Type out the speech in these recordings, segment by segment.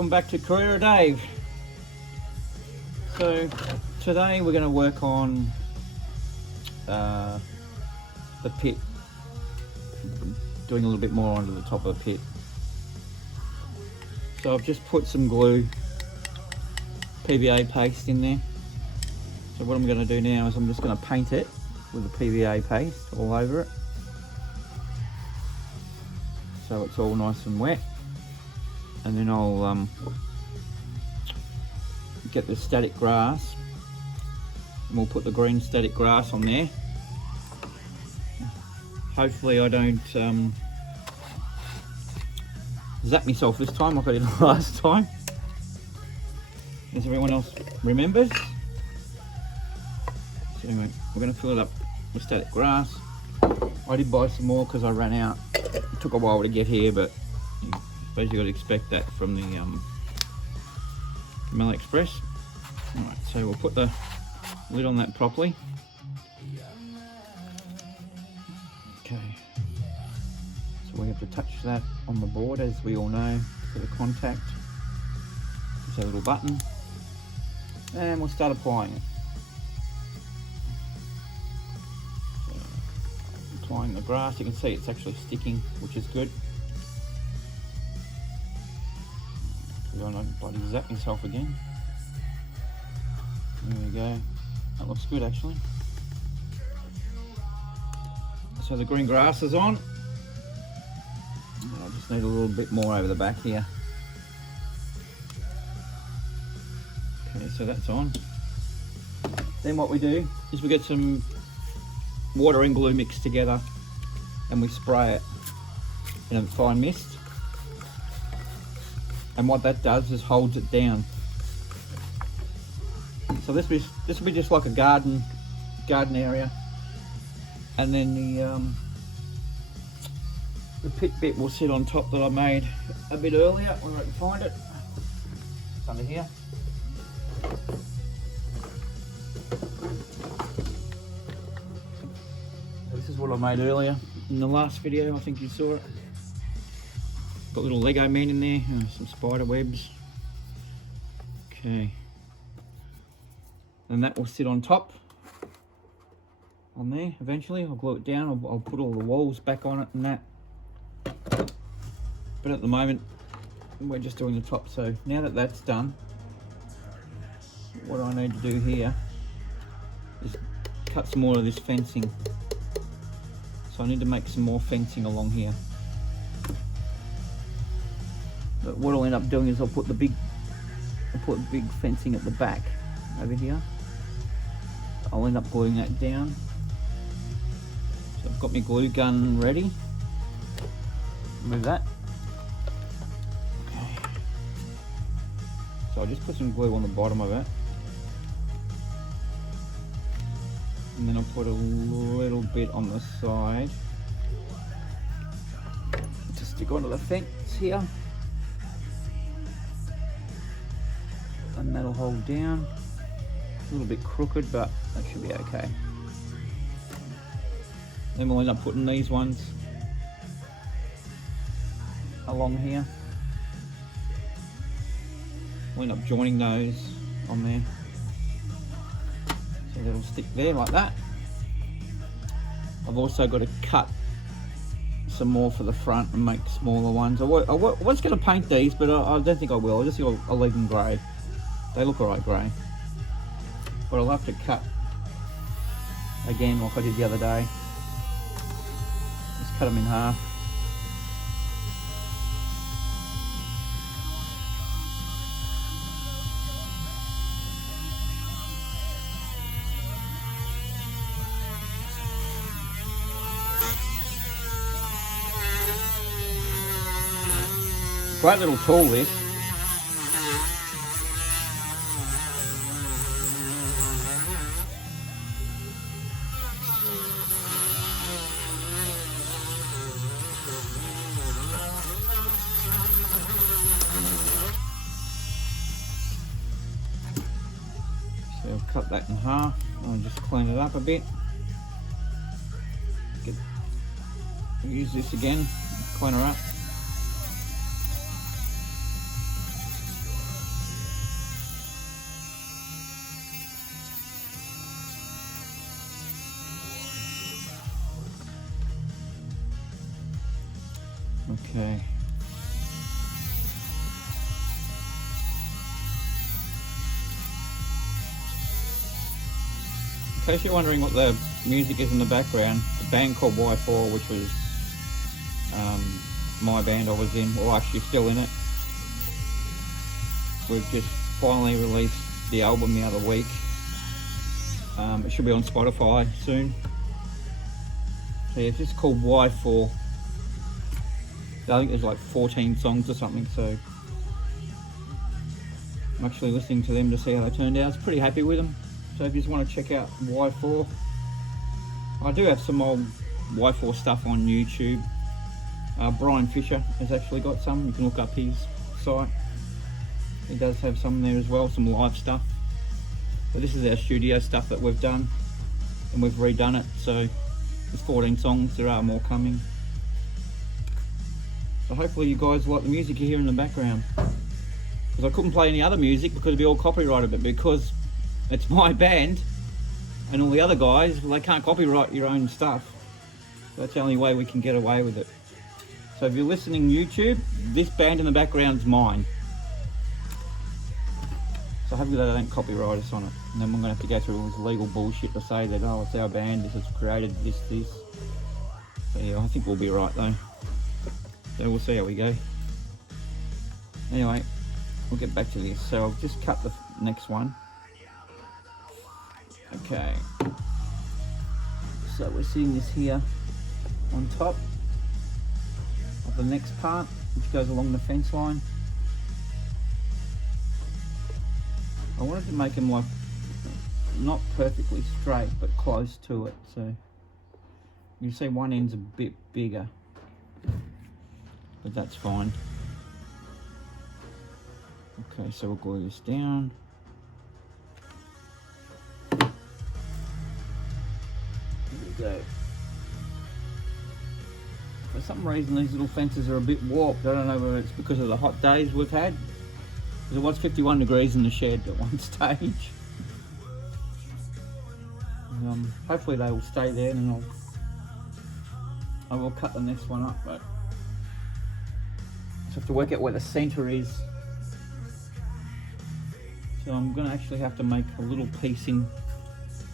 Welcome back to Carrera Dave. So today we're going to work on the pit, doing a little bit more onto the top of the pit. So I've just put some glue, PVA paste in there. So what I'm going to do now is I'm just going to paint it with the PVA paste all over it, so it's all nice and wet. And then I'll get the static grass, and we'll put the green static grass on there. Hopefully I don't zap myself this time like I did last time, as everyone else remembers. So anyway, we're going to fill it up with static grass. I did buy some more because I ran out. It took a while to get here, but I suppose you got to expect that from the from AliExpress. Alright, so we'll put the lid on that properly. Okay, so we have to touch that on the board, as we all know, for the contact. Just a little button, and we'll start applying it. So, applying the grass, you can see it's actually sticking, which is good. I don't bloody zap myself again. There we go. That looks good actually. So the green grass is on. I just need a little bit more over the back here. Okay, so that's on. Then what we do is we get some water and glue mixed together, and we spray it in a fine mist. And what that does is holds it down. So this will be just like a garden area, and then the pit bit will sit on top that I made a bit earlier when I can find it. It's under here. This is what I made earlier in the last video. I think you saw it. Got little Lego men in there, some spider webs. Okay. And that will sit on top, on there eventually. I'll glue it down, I'll put all the walls back on it and that. But at the moment, we're just doing the top. So now that that's done, what I need to do here is cut some more of this fencing. So I need to make some more fencing along here. But what I'll end up doing is I'll put big fencing at the back over here. I'll end up gluing that down. So I've got my glue gun ready. Move that. Okay. So I'll just put some glue on the bottom of it. And then I'll put a little bit on the side to stick onto the fence here. And that'll hold down. A little bit crooked, but that should be okay. Then we'll end up putting these ones along here. We'll end up joining those on there, so that'll stick there like that. I've also got to cut some more for the front and make smaller ones. I was going to paint these, but I don't think I will. I just think I'll leave them grey. They look alright grey. But I'll have to cut again like I did the other day. Just cut them in half. Great little tool this. So I'll cut that in half. I'll just clean it up a bit. Use this again, clean her up. Okay. In case you're wondering what the music is in the background, the band called Y4, which was my band I was in, or actually still in it. We've just finally released the album the other week. It should be on Spotify soon. So yeah, it's just called Y4. I think there's like 14 songs or something, so I'm actually listening to them to see how they turned out. I was pretty happy with them. So if you just want to check out Y4, I do have some old Y4 stuff on YouTube. Brian Fisher has actually got some. You can look up his site. He does have some there as well, some live stuff. But this is our studio stuff that we've done, and we've redone it. So there's 14 songs. There are more coming. So hopefully you guys like the music you hear in the background. Because I couldn't play any other music because it'd be all copyrighted, but because it's my band and all the other guys, well, they can't copyright your own stuff. So that's the only way we can get away with it. So if you're listening YouTube, this band in the background is mine. So hopefully they don't copyright us on it. And then we're going to have to go through all this legal bullshit to say that, oh, it's our band, this has created this. So yeah, I think we'll be right though. So we'll see how we go. Anyway, we'll get back to this. So I've just cut the next one. Okay. So we're seeing this here on top of the next part, which goes along the fence line. I wanted to make them like not perfectly straight, but close to it. So you see one end's a bit bigger, but that's fine. Okay, so we'll glue this down. There we go. For some reason these little fences are a bit warped. I don't know whether it's because of the hot days we've had. Because it was 51 degrees in the shed at one stage. Hopefully they will stay there, and I will cut the next one up, but just have to work out where the centre is. So I'm going to actually have to make a little piece in,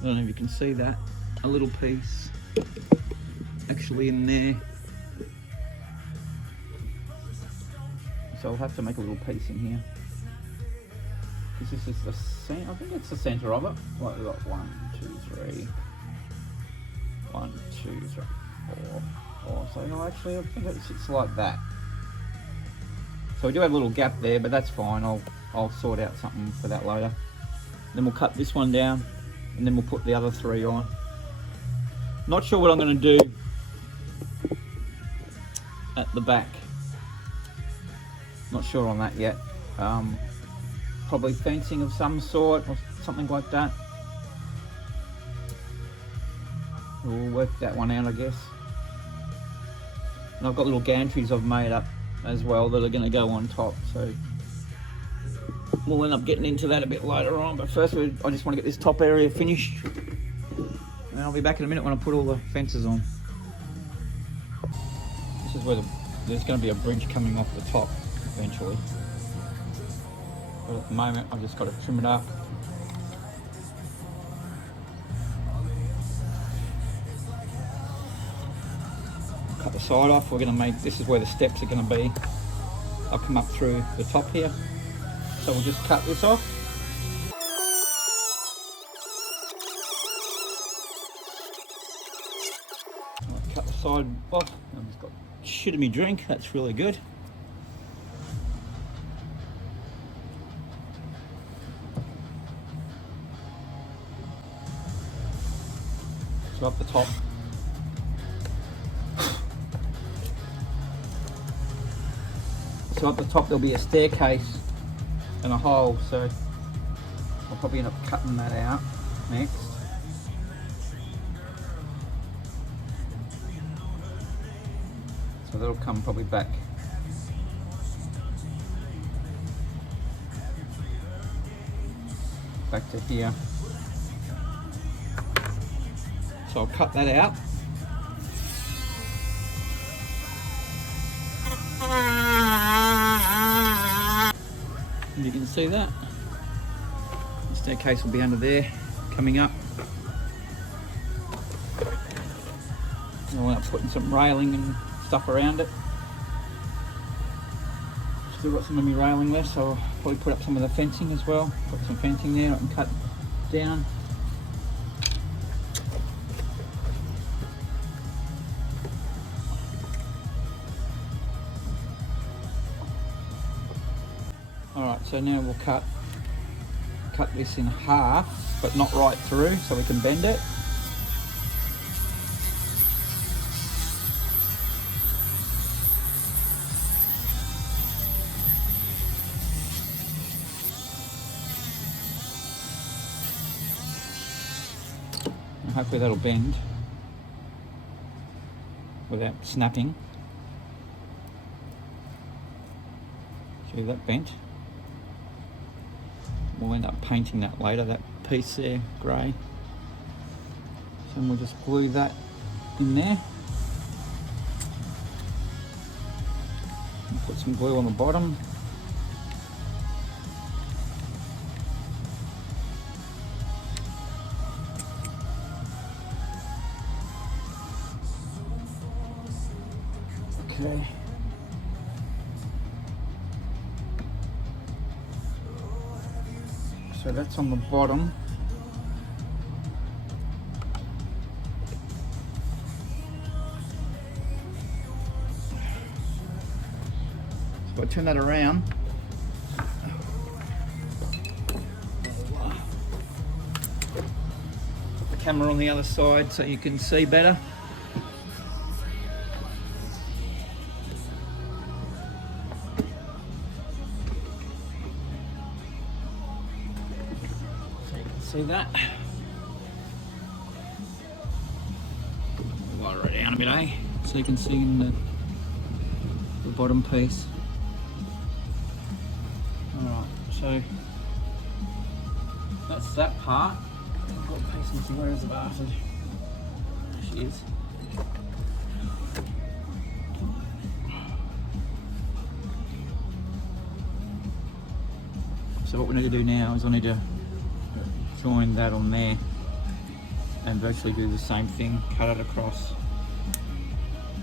I don't know if you can see that, a little piece actually in there. So I'll have to make a little piece in here. Because this is the centre, I think it's the centre of it. Like we've got 1, 2, 3. 1, 2, 3, 4. So no, actually I think it sits like that. So we do have a little gap there, but that's fine. I'll sort out something for that later. Then we'll cut this one down, and then we'll put the other 3 on. Not sure what I'm going to do at the back. Not sure on that yet. Probably fencing of some sort or something like that. We'll work that one out, I guess. And I've got little gantries I've made up as well that are going to go on top, so we'll end up getting into that a bit later on. But first I just want to get this top area finished, and I'll be back in a minute when I put all the fences on. This is where there's going to be a bridge coming off the top eventually, but at the moment I've just got to trim it up. Cut the side off. We're going to make, this is where the steps are going to be. I'll come up through the top here, so we'll just cut this off. I'll cut the side off. I've just got shit in me drink, that's really good. So up the top, there'll be a staircase and a hole, so I'll probably end up cutting that out next. So that'll come probably back to here. So I'll cut that out. And you can see that. The staircase will be under there, coming up. I'll end up putting some railing and stuff around it. Still got some of my railing left, so I'll probably put up some of the fencing as well. Put some fencing there I can cut down. Alright, so now we'll cut this in half, but not right through, so we can bend it. And hopefully that'll bend without snapping. See that bent? We'll end up painting that later, that piece there, grey. So we'll just glue that in there. And put some glue on the bottom. Okay. So that's on the bottom. So I turn that around. Put the camera on the other side so you can see better. See that? Lower it down a bit, eh? So you can see in the bottom piece. Alright, so that's that part. Where is the bastard? There she is. So what we need to do now is I need to join that on there and virtually do the same thing, cut it across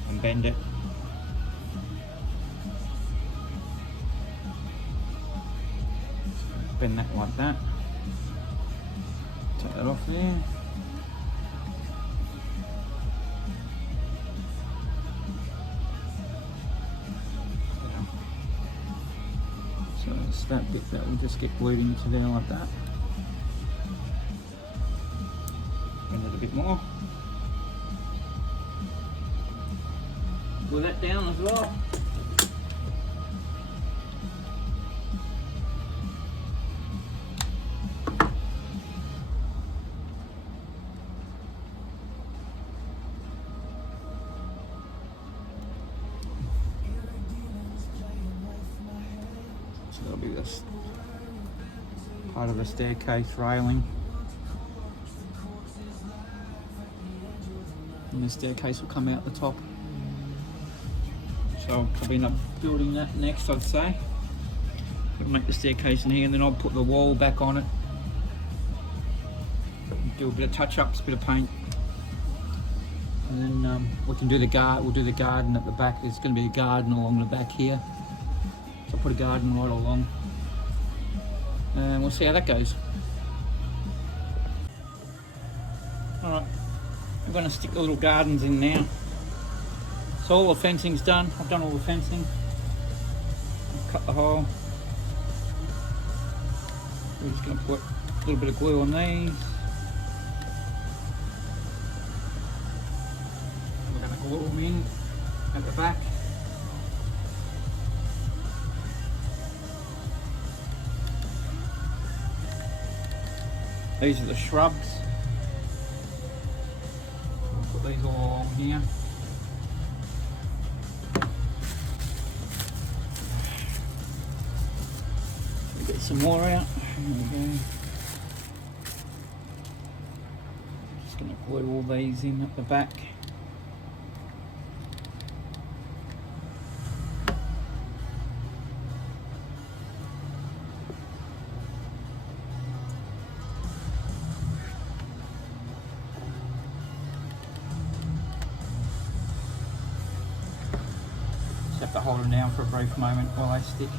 and bend it. Bend that like that. Take that off there. So it's that bit that will just get glued into there like that. Bend it a bit more. Glue that down as well. So that'll be this part of the staircase railing. And the staircase will come out the top. So I'll probably end up building that next, I'd say. I'll make the staircase in here and then I'll put the wall back on it. Do a bit of touch-ups, a bit of paint. And then we can do we'll do the garden at the back. There's going to be a garden along the back here. So I'll put a garden right along. And we'll see how that goes. Alright. I'm going to stick the little gardens in now. So all the fencing's done. I've done all the fencing. I've cut the hole. We're just going to put a little bit of glue on these. We're going to glue them in at the back. These are the shrubs. These all along here. We'll get some more out. There we go. Just going to glue all these in at the back. to hold them down for a brief moment while they stick.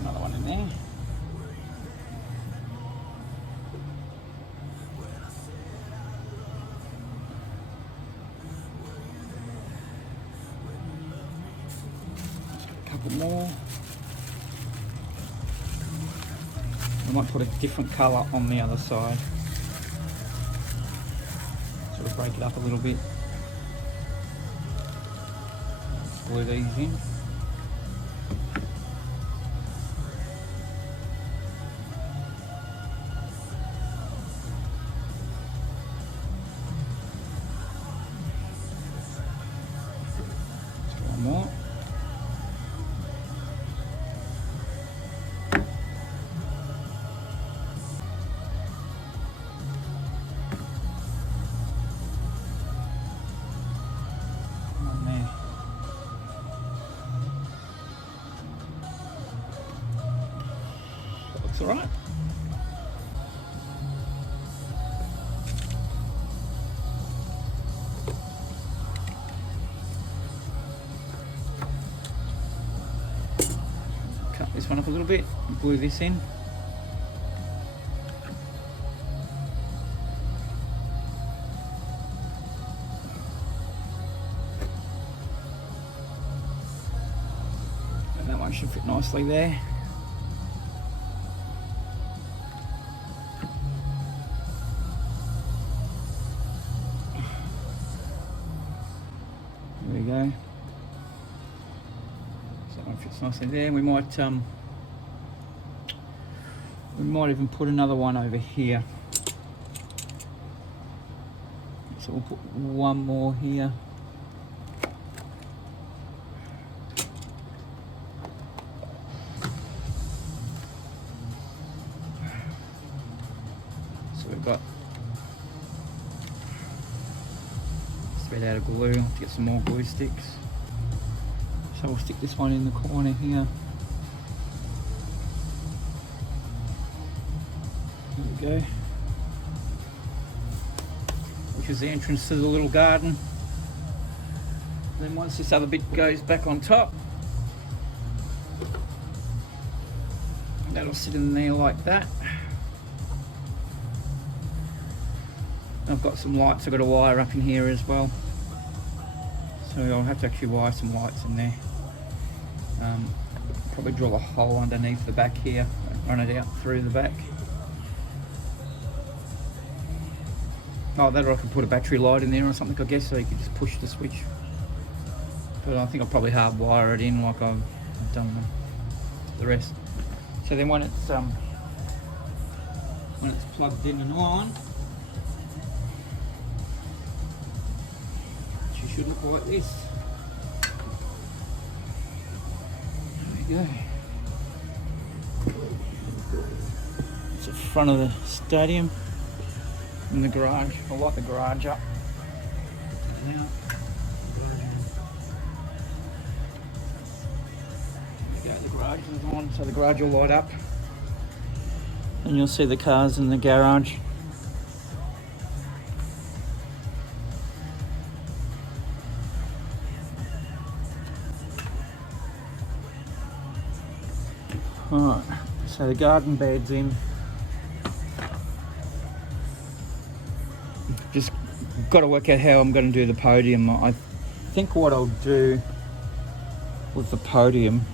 Another one in there. A couple more. I might put a different colour on the other side. Sort of break it up a little bit. Glue these in. Just one more. All right. Cut this one up a little bit and glue this in. And that one should fit nicely there. There we go. So that one fits nicely there. We might even put another one over here. So we'll put one more here. So we've got thread out of glue to get some more glue sticks. So we'll stick this one in the corner here. There we go. Which is the entrance to the little garden. Then once this other bit goes back on top, that'll sit in there like that. I've got some lights I've got to wire up in here as well. So I'll have to actually wire some lights in there. Probably drill a hole underneath the back here, run it out through the back. Oh, that, or I could put a battery light in there or something, I guess, so you could just push the switch. But I think I'll probably hardwire it in like I've done the rest. So then when it's plugged in and on, she should look like this. There we go. It's the front of the stadium. In the garage. I'll light the garage up. Now, there we go, the garage is on, so the garage will light up. And you'll see the cars in the garage. Alright, so the garden bed's in. Just got to work out how I'm going to do the podium. I think what I'll do with the podium,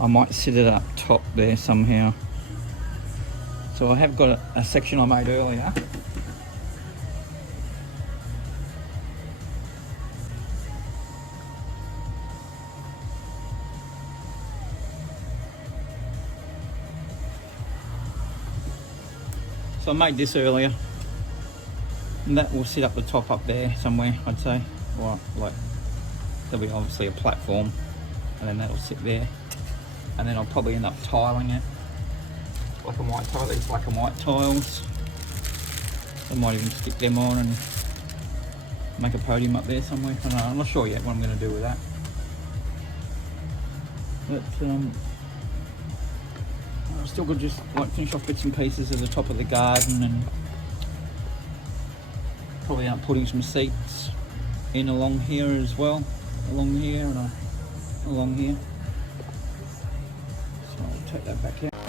I might sit it up top there somehow. So I have got a section I made earlier. So I made this earlier. And that will sit up the top up there somewhere, I'd say. Or like, there'll be obviously a platform, and then that'll sit there. And then I'll probably end up tiling it. Black and white tile, these black and white tiles. I might even stick them on and make a podium up there somewhere. I don't know, I'm not sure yet what I'm going to do with that. But I've still got to just like finish off bits and pieces at the top of the garden, and probably out putting some seats in along here as well, along here and along here. So I'll take that back out.